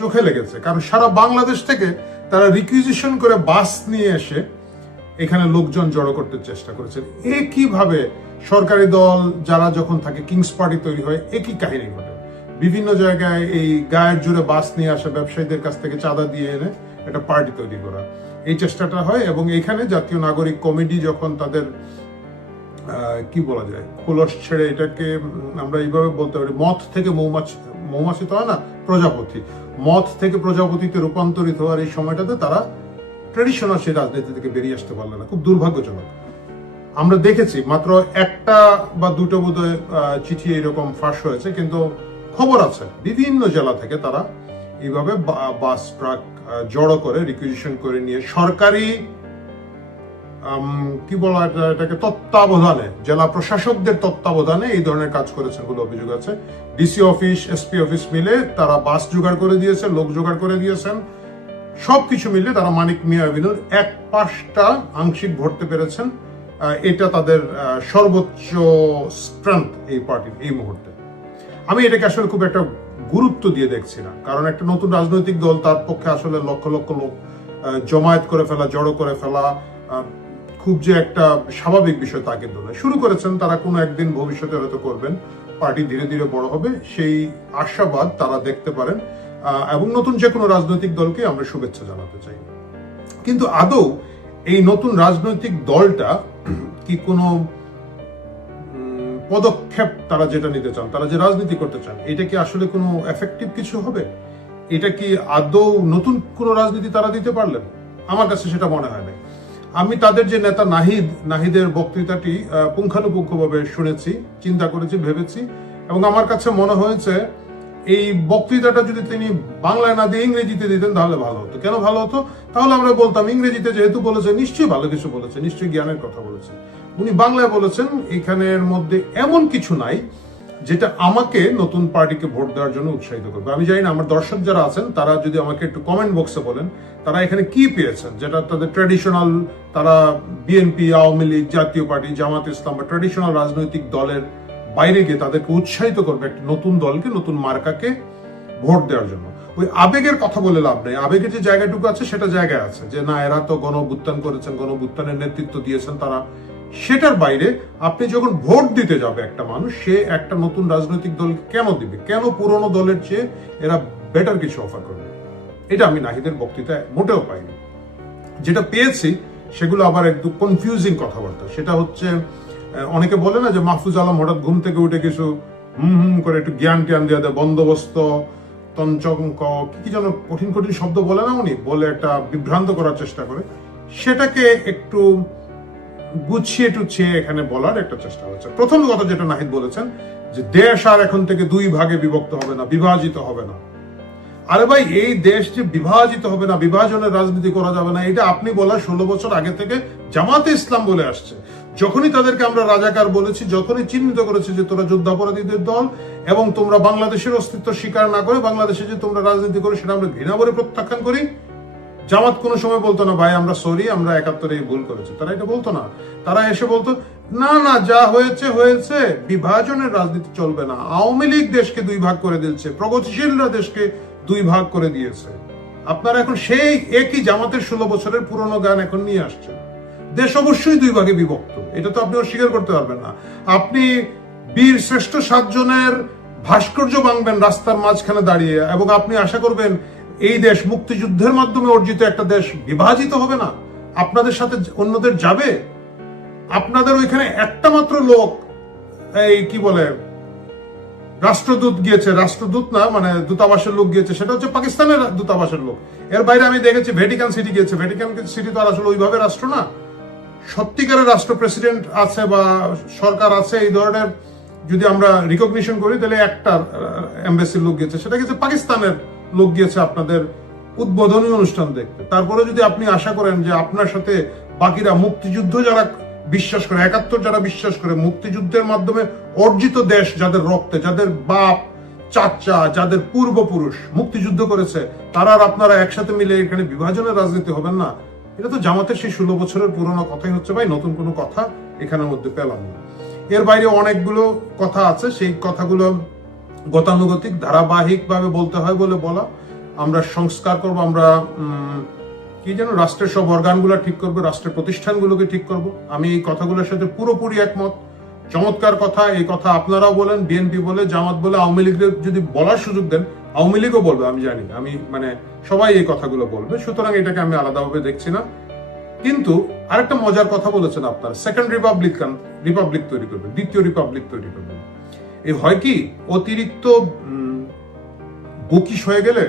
চোখে লেগেছে। কারণ সারা বাংলাদেশ থেকে তারা রিকুইজিশন করে বাস নিয়ে এসে এখানে লোকজন জড়ো করতে চেষ্টা করেছেন। এ কীভাবে সরকারি দল যারা যখন থাকে কিংস পার্টি তৈরি হয় একই কাহিনী ঘটে? বিভিন্ন জায়গায় এই গায়ের জুড়ে বাস নিয়ে আসা ব্যবসায়ীদের কাছ থেকে চাঁদা দিয়ে এনে একটা পার্টি তৈরি করা। এই চেষ্টাটা হয় এবং এখানে জাতীয় নাগরিক কমিটি যখন তাদের কি বলা যায় কুলস ছেড়ে এটাকে আমরা এইভাবে বলতে পারি মথ থেকে মৌমাছি মৌমাছি তো হয় না, প্রজাপতি। মথ থেকে প্রজাপতিতে রূপান্তরিত হওয়ার এই সময়টাতে তারা ট্রেডিশনাল সেই রাজনীতি থেকে বেরিয়ে আসতে পারল না, খুব দুর্ভাগ্যজনক। আমরা দেখেছি মাত্র একটা বা দুটো বোধহয় চিঠি এরকম ফাঁস হয়েছে, কিন্তু খবর আছে, বিভিন্ন জেলা থেকে তারা এইভাবে বাস ট্রাক জড়ো করে রিকুইজিশন করে নিয়ে সরকারি কি বলা এটাকে তত্ত্বাবধানে, জেলা প্রশাসকদের তত্ত্বাবধানে এই ধরনের কাজ করেছেন বলে অভিযোগ আছে। ডিসি অফিস এসপি অফিস মিলে তারা বাস জোগাড় করে দিয়েছে, লোক জোগাড় করে দিয়েছেন। সবকিছু মিলে তারা মানিক মিয়া অ্যাভিনিউর এক পাশটা আংশিক ভরতে পেরেছেন। এটা তাদের সর্বোচ্চ স্ট্রেংথ এই পার্টির এই মুহূর্তে। আমি এটাকে আসলে খুব একটা গুরুত্ব দিয়ে দেখছি না, কারণ একটা নতুন রাজনৈতিক দল তার পক্ষে আসলে লক্ষ লক্ষ লোক জমায়েত করে ফেলা, জড়ো করে ফেলা খুব যে একটা স্বাভাবিক বিষয় তা কিন্তু নয়। শুরু করেছেন তারা কোনো একদিন ভবিষ্যতে হয়তো করবেন। পার্টি ধীরে ধীরে বড় হবে, সেই আশাবাদ তারা দেখতে পারেন। এবং নতুন যে কোনো রাজনৈতিক দলকে আমরা শুভেচ্ছা জানাতে চাই। কিন্তু আদৌ এই নতুন রাজনৈতিক দলটা কি কোনো পদক্ষেপ তারা যেটা নিতে চান, তারা যে রাজনীতি করতে চান, এটা কি আসলে কোনো এফেক্টিভ কিছু হবে? এটা কি আদৌ নতুন কোনো রাজনীতি তারা দিতে পারলেন? আমার কাছে সেটা মনে হয় না আমি তাদের যে নেতা নাহিদ, নাহিদের বক্তৃতাটি পুঙ্খানুপুঙ্খভাবে শুনেছি, চিন্তা করেছি, ভেবেছি, এবং আমার কাছে মনে হয়েছে, এই বক্তৃতাটা যদি তিনি বাংলায় না দিয়ে ইংরেজিতে দিতেন, তাহলে ভালো হতো। কেন ভালো হতো? তাহলে আমরা বলতাম, ইংরেজিতে যেহেতু বলেছে, নিশ্চয়ই ভালো কিছু বলেছে, নিশ্চয়ই জ্ঞানের কথা বলেছে। উনি বাংলায় বলেছেন, এখানের মধ্যে এমন কিছু নাই যেটা আমাকে নতুন পার্টিকে ভোট দেওয়ার জন্য উৎসাহিত করবে। আমি জানি না, আমার দর্শক যারা আছেন, তারা যদি আমাকে একটু কমেন্ট বক্সে বলেন, তারা এখানে কি পেয়েছেন? যেটা তাদের ট্র্যাডিশনাল তারা বিএনপি আওয়ামী লীগ, জাতীয় পার্টি, জামাত ইসলাম বা ট্র্যাডিশনাল রাজনৈতিক দলের বাইরে গিয়ে তাদেরকে উৎসাহিত করবে একটা নতুন দলকে, নতুন মার্কাকে ভোট দেওয়ার জন্য। ওই আবেগের কথা বলে লাভ নেই। আবেগের যে জায়গাটুকু আছে, সেটা জায়গায় আছে। যে না, এরা তো গণ করেছেন গণ নেতৃত্ব দিয়েছেন তারা। সেটার বাইরে আপনি যখন ভোট দিতে যাবে একটা মানুষ, সে একটা নতুন রাজনৈতিক দলকে কেন দিবে? কেন পুরনো দলের চেয়ে এরা বেটার কিছু অফার করবে? এটা আমি নাহিদের বক্তৃতায় মোটেও পাইনি। যেটা পেয়েছি, সেগুলো আবার একটু কনফিউজিং কথাবার্তা। সেটা হচ্ছে অনেকে বলে না যে মাহফুজ আলম হঠাৎ ঘুম থেকে উঠে কিছু হুম হুম করে একটু জ্ঞান জ্ঞান দেওয়া দেয়, বন্দোবস্ত তঞ্চঙ্ক কি কি যেন কঠিন কঠিন শব্দ বলে না উনি? বলে একটা বিভ্রান্ত করার চেষ্টা করে। সেটাকে একটু গুছিয়ে টুছিয়ে এখানে বলার একটা চেষ্টা হচ্ছে প্রথম কথা যেটা নাহিদ বলেছেন, যে দেশ আর এখন থেকে দুই ভাগে বিভক্ত হবে না, বিভাজিত হবে না। আরে ভাই, এই দেশ যে বিভাজিত হবে না, বিভাজনের রাজনীতি করা যাবে না, এটা আপনি বলা ষোলো বছর আগে থেকে জামাতে ইসলাম বলে আসছে। যখনই তাদেরকে আমরা রাজাকার বলেছি, যখনই চিহ্নিত করেছি যে তোরা যুদ্ধাপরাধীদের দল এবং তোমরা বাংলাদেশের অস্তিত্ব স্বীকার না করে বাংলাদেশে যে তোমরা রাজনীতি করো, সেটা আমরা ঘৃণা করে প্রত্যাখ্যান করি। জামাত কোনো সময় বলতো না, ভাই, আমরা সরি, আমরা একাত্তরে ভুল করেছি। তারা এটা বলতো না। তারা এসে বলতো, না না, যা হয়েছে হয়েছে। বিভাজনের রাজনীতি চলবে না। আওয়ামী লীগ দেশকে দুই ভাগ করে দিয়েছে, প্রগতিশীলরা দেশকে দুই ভাগ করে দিয়েছে। আপনারা এখন সেই একই জামাতের ষোলো বছরের পুরনো গান এখন নিয়ে আসছেন। দেশ অবশ্যই দুই ভাগে বিভক্ত, এটা তো আপনি অস্বীকার করতে পারবেন না। আপনি বীর শ্রেষ্ঠ সাতজনের ভাস্কর্য বাংবেন রাস্তার মাঝখানে দাঁড়িয়ে, এবং আপনি আশা করবেন এই দেশ মুক্তিযুদ্ধের মাধ্যমে অর্জিত একটা দেশ বিভাজিত হবে না। আপনাদের সাথে অন্যদের যাবে? আপনাদের ওইখানে একটা মাত্র লোক, এই কি বলে, রাষ্ট্রদূত গিয়েছে। রাষ্ট্রদূত না মানে দূতাবাসের লোক গিয়েছে। সেটা হচ্ছে পাকিস্তানের দূতাবাসের লোক। এর বাইরে আমি দেখেছি ভ্যাটিকান সিটি গিয়েছে। ভ্যাটিকান সিটি তো আর আসলে ওইভাবে রাষ্ট্র না। সত্যিকারের রাষ্ট্র প্রেসিডেন্ট আছে বা সরকার আছে, এই ধরনের যদি আমরা রিকগনিশন করি, তাহলে একটা এম্বাসির লোক গিয়েছে। সেটা গেছে পাকিস্তানের লোক গিয়েছে আপনাদের উদ্বোধনী অনুষ্ঠান দেখতে। তারপরে যদি আপনি আশা করেন যে আপনার সাথে বাকিরা মুক্তিযুদ্ধ যারা বিশ্বাস করে, একাত্তর যারা বিশ্বাস করে, মুক্তিযুদ্ধের মাধ্যমে অর্জিত দেশ যাদের রক্তে, যাদের বাপ, চাচা, যাদের পূর্বপুরুষ মুক্তিযুদ্ধ করেছে, তারা আর আপনারা একসাথে মিলে এখানে বিভাজনের রাজনীতি হবেন না। এটা তো জামাতের সেই ষোলো বছরের পুরনো কথাই হচ্ছে ভাই, নতুন কোনো কথা এখানের মধ্যে পেলাম না। এর বাইরে অনেকগুলো কথা আছে, সেই কথাগুলো গতানুগতিক ধারাবাহিক ভাবে বলতে হয় বলে বলা। আমরা সংস্কার করব, আমরা কি যেন রাষ্ট্রের সব অর্গানগুলো ঠিক করব, রাষ্ট্রের প্রতিষ্ঠানগুলোকে ঠিক করব। আমি এই কথাগুলোর সাথে পুরোপুরি একমত। চমৎকার কথা, এই কথা আপনারাও বলেন, বিএনপি বলে, জামাত বলে, আওয়ামী লীগের যদি বলার সুযোগ দেন, আওয়ামী লীগও বলবে, আমি জানি। আমি মানে সবাই এই কথাগুলো বলবে, সুতরাং এটাকে আমি আলাদাভাবে দেখছি না। কিন্তু আরেকটা মজার কথা বলেছেন আপনার সেকেন্ড রিপাবলিক রিপাবলিক তৈরি করবেন দ্বিতীয় রিপাবলিক তৈরি করবেন এই হয় কি? অতিরিক্ত বুকিশ হয়ে গেলে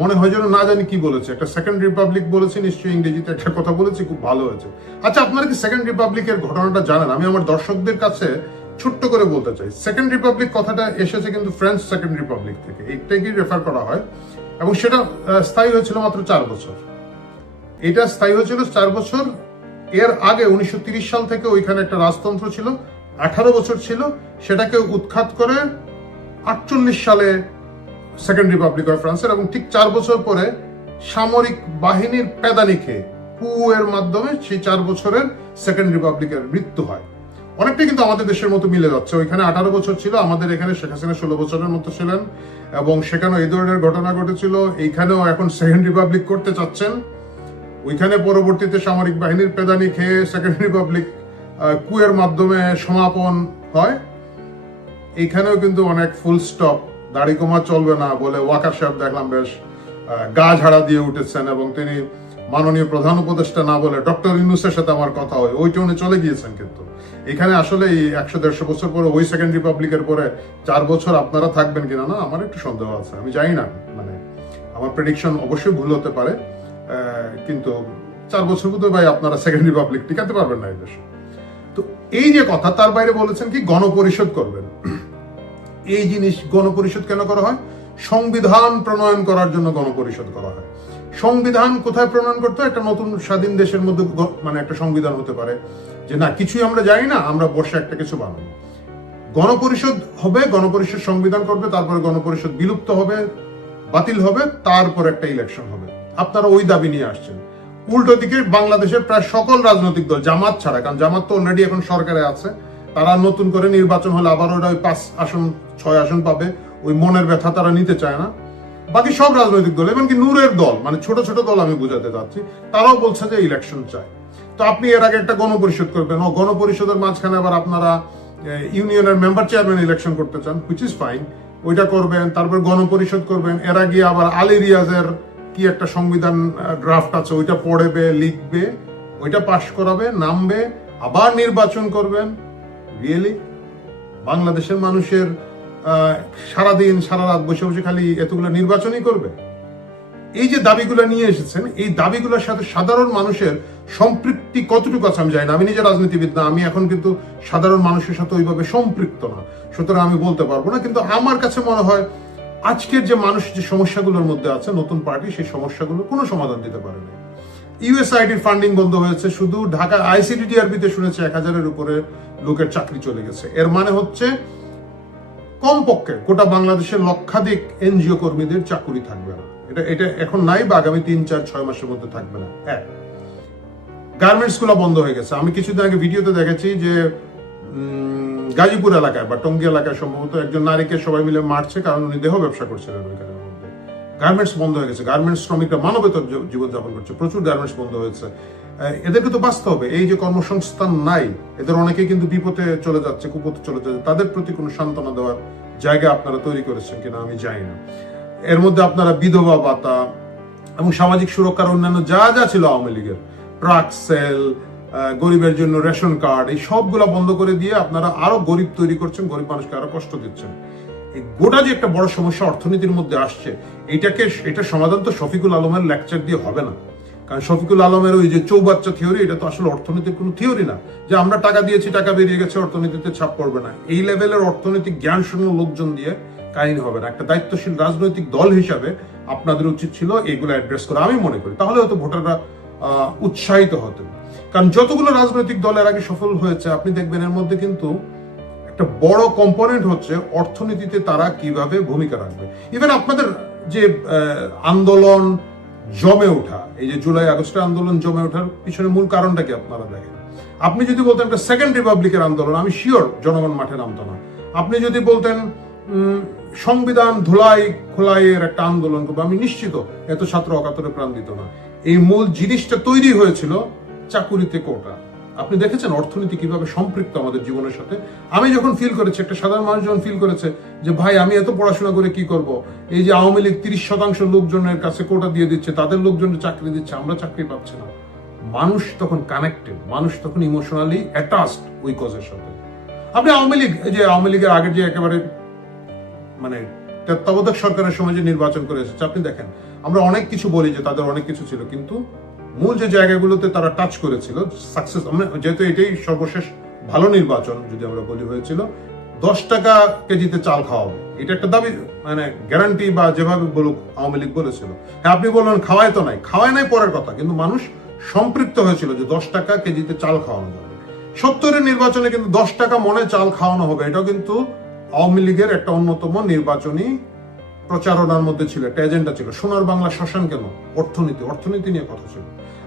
মনে হয় যেন না জানি কি বলেছে। একটা সেকেন্ড রিপাবলিক বলেছে, নিশ্চয়ই ইংরেজিতে একটা কথা বলেছে, খুব ভালো হয়েছে। আচ্ছা আপনারা কি সেকেন্ড রিপাবলিকের ঘটনাটা জানেন? আমি আমার দর্শকদের কাছে ছোট্ট করে বলতে চাই। সেকেন্ড রিপাবলিক কথাটা এসেছে কিন্তু ফ্রেঞ্চ সেকেন্ড রিপাবলিক থেকে। এইটাকেই রেফার করা হয়? এবং সেটা স্থায়ী হয়েছিল মাত্র চার বছর। এটা স্থায়ী হয়েছিল চার বছর। এর আগে উনিশশো সাল থেকে ওইখানে একটা রাজতন্ত্র ছিল। আঠারো বছর ছিল, সেটাকে উৎখাত করে আটচল্লিশ সালে সেকেন্ড রিপাবলিক অফ ফ্রান্সের এবং ঠিক চার বছর পরে সামরিক বাহিনীর পেদানি খেয়ে কু এর মাধ্যমে সেই চার বছরের সেকেন্ড রিপাবলিকের মৃত্যু হয়। অনেকটাই কিন্তু আমাদের দেশের মতো মিলে যাচ্ছে। ওইখানে আঠারো বছর ছিল, আমাদের এখানে শেখ হাসিনা ষোলো বছরের মতো ছিলেন এবং সেখানে এই ধরনের ঘটনা ঘটেছিল। এইখানেও এখন সেকেন্ড রিপাবলিক করতে চাচ্ছেন। ওইখানে পরবর্তীতে সামরিক বাহিনীর পেদানি খেয়ে সেকেন্ড রিপাবলিক কুয়ের মাধ্যমে সমাপন হয়। এইখানেও কিন্তু অনেক ফুল স্টপ দাড়ি কমা চলবে না বলে ওয়াকার সাহেব দেখলাম বেশ গা ঝাড়া দিয়ে উঠেছেন এবং তিনি মাননীয় প্রধান উপদেষ্টা না বলে ডক্টর ইউনুসের সাথে আমার কথা হয় ওই টোনে চলে গিয়েছেন কিন্তু। এখানে আসলে এই একশো দেড়শো বছর পরে ওই সেকেন্ড রিপাবলিকের পরে চার বছর আপনারা থাকবেন কিনা না, আমার একটু সন্দেহ আছে। আমি জানি না মানে আমার প্রেডিকশন অবশ্যই ভুল হতে পারে কিন্তু চার বছর বোধহয় ভাই আপনারা সেকেন্ড রিপাবলিক টিকাতে পারবেন না এই দেশে। এই যে কথা, তার বাইরে বলেছেন কি, গণপরিষদ করবেন। এই জিনিস গণপরিষদ কেন করা হয়? সংবিধান প্রণয়ন করার জন্য গণপরিষদ করা হয়। সংবিধান কোথায় প্রণয়ন করতে একটা নতুন স্বাধীন দেশের মধ্যে মানে একটা সংবিধান হতে পারে। যে না, কিছুই আমরা জানি না, আমরা বসে একটা কিছু বানাবো। গণপরিষদ হবে, গণপরিষদ সংবিধান করবে, তারপরে গণপরিষদ বিলুপ্ত হবে, বাতিল হবে, তারপর একটা ইলেকশন হবে। আপনারা ওই দাবি নিয়ে আসছেন। উল্টো দিকে বাংলাদেশের প্রায় সকল রাজনৈতিক দল জামাত ছাড়া, কারণ জামাত তো অলরেডি এখন সরকারে আছে, তারা নতুন করে নির্বাচন হলে আবার ওরা ওই পাঁচ আসন, ছয় আসন পাবে, ওই মনের ব্যথা তারা নিতে চায় না। বাকি সব রাজনৈতিক দল এমনকি নূরের দল মানে ছোট ছোট দল আমি বুঝাতে চাচ্ছি, তারাও বলছে যে ইলেকশন চায়। তো আপনি এর আগে একটা গণপরিষদ করবেন, ও গণপরিষদের মাঝখানে আবার আপনারা ইউনিয়নের মেম্বার চেয়ারম্যান ইলেকশন করতে চান হুইচ ইজ ফাইন ওইটা করবেন, তারপর গণপরিষদ করবেন, এর আগে আবার আলী রিয়াজের কি একটা সংবিধান ড্রাফট আছে, ওইটা পড়বে, লিখবে, ওইটা পাশ করাবে, নামবে, আবার নির্বাচন করবেন। রিয়েলি বাংলাদেশের মানুষের সারাদিন, সারা রাত বসে বসে খালি এতগুলো নির্বাচনই করবে। এই যে দাবিগুলো নিয়ে এসেছেন, এই দাবিগুলোর সাথে সাধারণ মানুষের সম্পৃক্তি কতটুকু আছে আমি জানি না। আমি নিজে রাজনীতিবিদ না, আমি এখন কিন্তু সাধারণ মানুষের সাথে ওইভাবে সম্পৃক্ত না। সুতরাং আমি বলতে পারব না, কিন্তু আমার কাছে মনে হয় আজকের যে মানুষ যে সমস্যাগুলোর মধ্যে আছে, নতুন পার্টি, সেই সমস্যাগুলো কোনো সমাধান দিতে পারে না ইউএসআইডির ফান্ডিং বন্ধ হয়েছে, শুধু ঢাকা আইসিডিডিআরবিতে শুনেছে এক হাজারের উপরে লোকের চাকরি চলে গেছে। এর মানে হচ্ছে কমপক্ষে গোটা বাংলাদেশের লক্ষাধিক এনজিও কর্মীদের চাকুরি থাকবে না। এটা এটা এখন নাই বা আগামী তিন, চার, ছয় মাসের মধ্যে থাকবে না। এক গার্মেন্টসগুলো বন্ধ হয়ে গেছে। আমি কিছুদিন আগে ভিডিওতে দেখেছি যে গাজীপুর এলাকায় বা টঙ্গী এলাকায় সম্ভবত একজন নারীকে সবাই মিলে মারছে কারণ উনি দেহ ব্যবসা করছিলেন ওইখানের মধ্যে গার্মেন্টস বন্ধ হয়ে গেছে। গার্মেন্টস শ্রমিকরা মানবেতর জীবনযাপন করছে। প্রচুর গার্মেন্টস বন্ধ হয়েছে। এদেরকে তো বাঁচতে হবে। এই যে কর্মসংস্থান নাই, এদের অনেকেই কিন্তু বিপথে চলে যাচ্ছে, কুপথে চলে যাচ্ছে। তাদের প্রতি কোনো সান্ত্বনা দেওয়ার জায়গা আপনারা তৈরি করেছেন কিনা আমি জানি না। এর মধ্যে আপনারা বিধবা ভাতা এবং সামাজিক সুরক্ষার অন্যান্য যা যা ছিল আওয়ামী লীগের ট্রাক সেল গরিবের জন্য রেশন কার্ড, এই সবগুলা বন্ধ করে দিয়ে আপনারা আরও গরিব তৈরি করছেন, গরিব মানুষকে আরও কষ্ট দিচ্ছেন। এই গোটা যে একটা বড় সমস্যা অর্থনীতির মধ্যে আসছে, এটাকে এটা সমাধান তো শফিকুল আলমের লেকচার দিয়ে হবে না। কারণ শফিকুল আলমের ওই যে চৌবাচ্চা থিওরি এটা তো আসলে অর্থনীতির কোনো থিওরি না। যে আমরা টাকা দিয়েছি, টাকা বেরিয়ে গেছে, অর্থনীতিতে ছাপ পড়বে না। এই লেভেলের অর্থনৈতিক জ্ঞান শূন্য লোকজন দিয়ে কাহিনী হবে না। একটা দায়িত্বশীল রাজনৈতিক দল হিসাবে আপনাদের উচিত ছিল এইগুলো অ্যাড্রেস করা। আমি মনে করি, তাহলে হয়তো ভোটাররা উৎসাহিত হতেন। কারণ যতগুলো রাজনৈতিক দলের আগে সফল হয়েছে, আপনি দেখবেন এর মধ্যে কিন্তু একটা বড় কম্পোনেন্ট হচ্ছে অর্থনীতিতে তারা কীভাবে ভূমিকা রাখবে। ইভেন আপনাদের যে আন্দোলন জমে ওঠা, এই যে জুলাই, আগস্টের আন্দোলন জমে ওঠার পিছনে মূল কারণটা কি আপনারা দেখেন? আপনি যদি বলতেন একটা সেকেন্ড রিপাবলিকের আন্দোলন, আমি শিওর জনগণ মাঠে নামতো না। আপনি যদি বলতেন সংবিধান ধুলাই খোলাইয়ের একটা আন্দোলন করব, আমি নিশ্চিত এত ছাত্র অকাতরে প্রাণ দিত না। এই মূল জিনিসটা তৈরি হয়েছিল চাকুরিতে কোটা। আপনি দেখেছেন অর্থনীতি কীভাবে সম্পৃক্ত আমাদের জীবনের সাথে? আমি যখন ফিল করেছি, একটা সাধারণ মানুষ যখন ফিল করেছে যে, ভাই, আমি এত পড়াশোনা করে কি করব? এই যে আওয়ামী লীগ তিরিশ শতাংশ লোকজনের কাছে কোটা দিয়ে দিচ্ছে, তাদের লোকজনের চাকরি দিচ্ছে, আমরা চাকরি পাচ্ছি না। মানুষ তখন কানেক্টেড মানুষ তখন ইমোশনালি অ্যাটাচড ওই কজের সাথে। আপনি আওয়ামী লীগ যে আওয়ামী লীগের আগের যে একেবারে মানে তত্ত্বাবধায়ক সরকারের সময় যে নির্বাচন করে এসেছে, আপনি দেখেন, আমরা অনেক কিছু বলি যে তাদের অনেক কিছু ছিল, কিন্তু মূল যে জায়গাগুলোতে তারা টাচ করেছিল সাকসেস যেহেতু এটাই সর্বশেষ ভালো নির্বাচন যদি আমরা বলি হয়েছিল, দশ টাকা কেজিতে চাল খাওয়াবে। এটা একটা দাবি মানে গ্যারান্টি বা যেভাবে বলুক আওয়ামী লীগ বলেছিল। হ্যাঁ আপনি বললেন খাওয়ায় তো নাই। খাওয়ায় নাই পরের কথা, কিন্তু মানুষ সম্পৃক্ত হয়েছিল যে দশ টাকা কেজিতে চাল খাওয়ানো যাবে সত্তরের নির্বাচনে কিন্তু দশ টাকা মনে চাল খাওয়ানো হবে, এটাও কিন্তু আওয়ামী লীগের একটা অন্যতম নির্বাচনী প্রচারণার মধ্যে ছিল, একটা এজেন্ডা ছিল। সোনার বাংলা শ্মশান কেন? অর্থনীতি। অর্থনীতি নিয়ে কথা ছিল।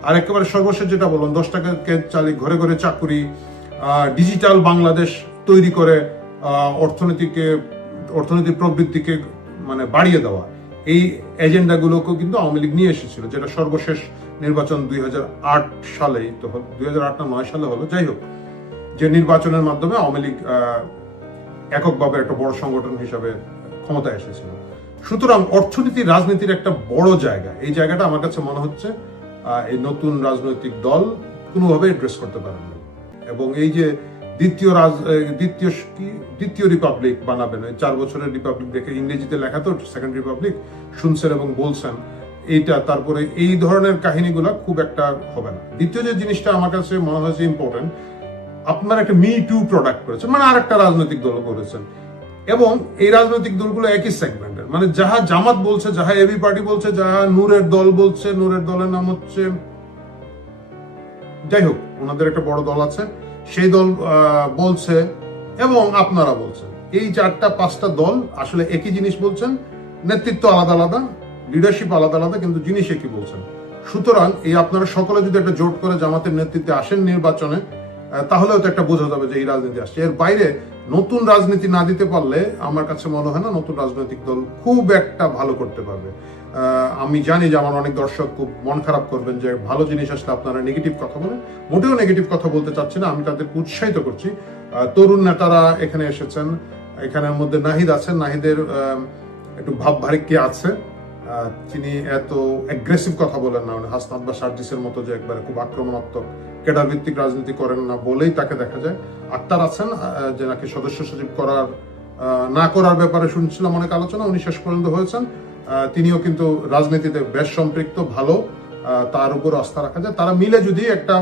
আর একেবারে সর্বশেষ যেটা বললাম, দশ টাকা চালি ঘরে ঘরে চাকুরি ডিজিটাল বাংলাদেশ তৈরি করে অর্থনীতিকে অর্থনীতির প্রবৃত্তিকে মানে বাড়িয়ে দেওয়া। এই এজেন্ডাগুলোকেও কিন্তু আওয়ামী লীগ নিয়ে এসেছিল, যেটা সর্বশেষ নির্বাচন দুই সালেই তো দুই হাজার আট না নয় সালে হলো, যাই হোক, যে নির্বাচনের মাধ্যমে আওয়ামী লীগ এককভাবে একটা বড় সংগঠন হিসাবে ক্ষমতায় এসেছিল। সুতরাং অর্থনীতি, রাজনীতির একটা বড় জায়গা। এই জায়গাটা আমার কাছে মনে হচ্ছে এই নতুন রাজনৈতিক দল কোনোভাবে এড্রেস করতে পারেন না। এবং এই যে দ্বিতীয় রাজ দ্বিতীয় কি, দ্বিতীয় রিপাবলিক বানাবেন, এই চার বছরের রিপাবলিক দেখে ইংরেজিতে লেখা তো সেকেন্ড রিপাবলিক শুনছেন এবং বলছেন, এইটা তারপরে এই ধরনের কাহিনীগুলো খুব একটা হবে না। দ্বিতীয় যে জিনিসটা আমার কাছে মনে হয়েছে ইম্পর্টেন্ট আপনার একটা মি টু প্রোডাক্ট করেছেন মানে আরেকটা রাজনৈতিক দল করেছেন। এবং এই রাজনৈতিক দলগুলো একই সেগমেন্টের মানে যাহা জামাত বলছে, যাহা এবি পার্টি বলছে, যাহা নূরের দল বলছে, নূরের দলের নাম হচ্ছে যাই হোক, ওনাদের একটা বড় দল আছে, সেই দল বলছে এবং আপনারা বলছেন। এই চারটা, পাঁচটা দল আসলে একই জিনিস বলছেন, নেতৃত্ব আলাদা আলাদা লিডারশিপ আলাদা আলাদা, কিন্তু জিনিস একই বলছেন। সুতরাং এই আপনারা সকলে যদি একটা জোট করে জামাতের নেতৃত্বে আসেন নির্বাচনে তাহলেও তো একটা বোঝা যাবে যে এই রাজনীতি আসছে। এর বাইরে নতুন রাজনীতি না দিতে পারলে আমার কাছে মনে হয় না নতুন রাজনৈতিক দল খুব একটা ভালো করতে পারবে। আমি জানি যে আমার অনেক দর্শক খুব মন খারাপ করবেন যে ভালো জিনিস আসলে আপনারা নেগেটিভ কথা বলেন। মোটেও নেগেটিভ কথা বলতে চাচ্ছি না, আমি তাদেরকে উৎসাহিত করছি। তরুণ নেতারা এখানে এসেছেন এখানের মধ্যে নাহিদ আছেন। নাহিদের একটু ভাব ভারিক্কি আছে। তিনি এত অ্যাগ্রেসিভ কথা বলেন না মানে হাসনাত বা সার্জিসের মতো যে একবারে খুব আক্রমণাত্মক কেডার ভিত্তিক রাজনীতি করেন না বলেই তাকে দেখা যায়। আক্তার আছেন যে নাকি সদস্য সচিব করার না করার ব্যাপারে শুনছিলাম অনেক আলোচনা, উনি শেষ পর্যন্ত হয়েছেন। তিনিও কিন্তু রাজনীতিতে বেশ সম্পৃক্ত, ভালো তার উপর আস্থা রাখা যায়। তারা মিলে যদি একটা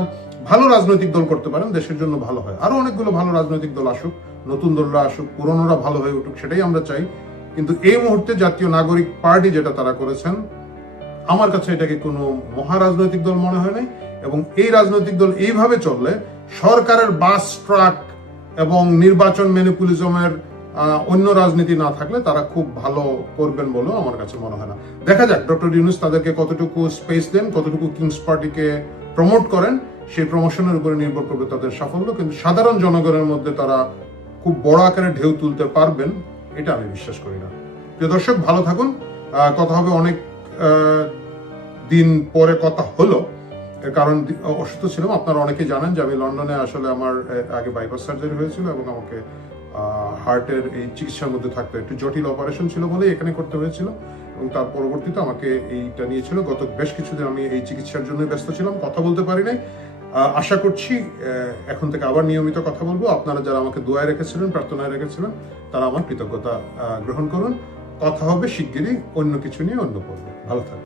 ভালো রাজনৈতিক দল করতে পারেন, দেশের জন্য ভালো হয়। আরও অনেকগুলো ভালো রাজনৈতিক দল আসুক, নতুন দলরা আসুক, পুরনোরা ভালো হয়ে উঠুক, সেটাই আমরা চাই। কিন্তু এই মুহূর্তে জাতীয় নাগরিক পার্টি যেটা তারা করেছেন, আমার কাছে এটাকে কোনো মহারাজনৈতিক দল মনে হয় নাই। এবং এই রাজনৈতিক দল এইভাবে চললে সরকারের বাস ট্রাক এবং নির্বাচন ম্যানিপুলিজমের অন্য রাজনীতি না থাকলে তারা খুব ভালো করবেন বলেও আমার কাছে মনে হয় না। দেখা যাক, ডক্টর ইউনুস তাদেরকে কতটুকু স্পেস দেন, কতটুকু কিংস পার্টিকে প্রমোট করেন, সেই প্রমোশনের উপরে নির্ভর করবে তাদের সাফল্য, কিন্তু সাধারণ জনগণের মধ্যে তারা খুব বড় আকারে ঢেউ তুলতে পারবেন, এটা আমি বিশ্বাস করি না। প্রিয় দর্শক, ভালো থাকুন। কথা হবে অনেক দিন পরে কথা হলো। কারণ অসুস্থ ছিলাম। আপনারা অনেকে জানেন যে আমি লন্ডনে আসলে আমার আগে বাইপাস সার্জারি হয়েছিল এবং আমাকে হার্টের এই চিকিৎসার মধ্যে থাকতে একটু জটিল অপারেশন ছিল বলে এখানে করতে হয়েছিল এবং তার পরবর্তীতে আমাকে এইটা নিয়েছিল। গত বেশ কিছুদিন আমি এই চিকিৎসার জন্য ব্যস্ত ছিলাম, কথা বলতে পারি নাই। আশা করছি এখন থেকে আবার নিয়মিত কথা বলব। আপনারা যারা আমাকে দোয়ায় রেখেছিলেন, প্রার্থনায় রেখেছিলেন, তারা আমার কৃতজ্ঞতা গ্রহণ করুন। কথা হবে শিগগিরই অন্য কিছু নিয়ে অন্য পর্বে। ভালো থাকবেন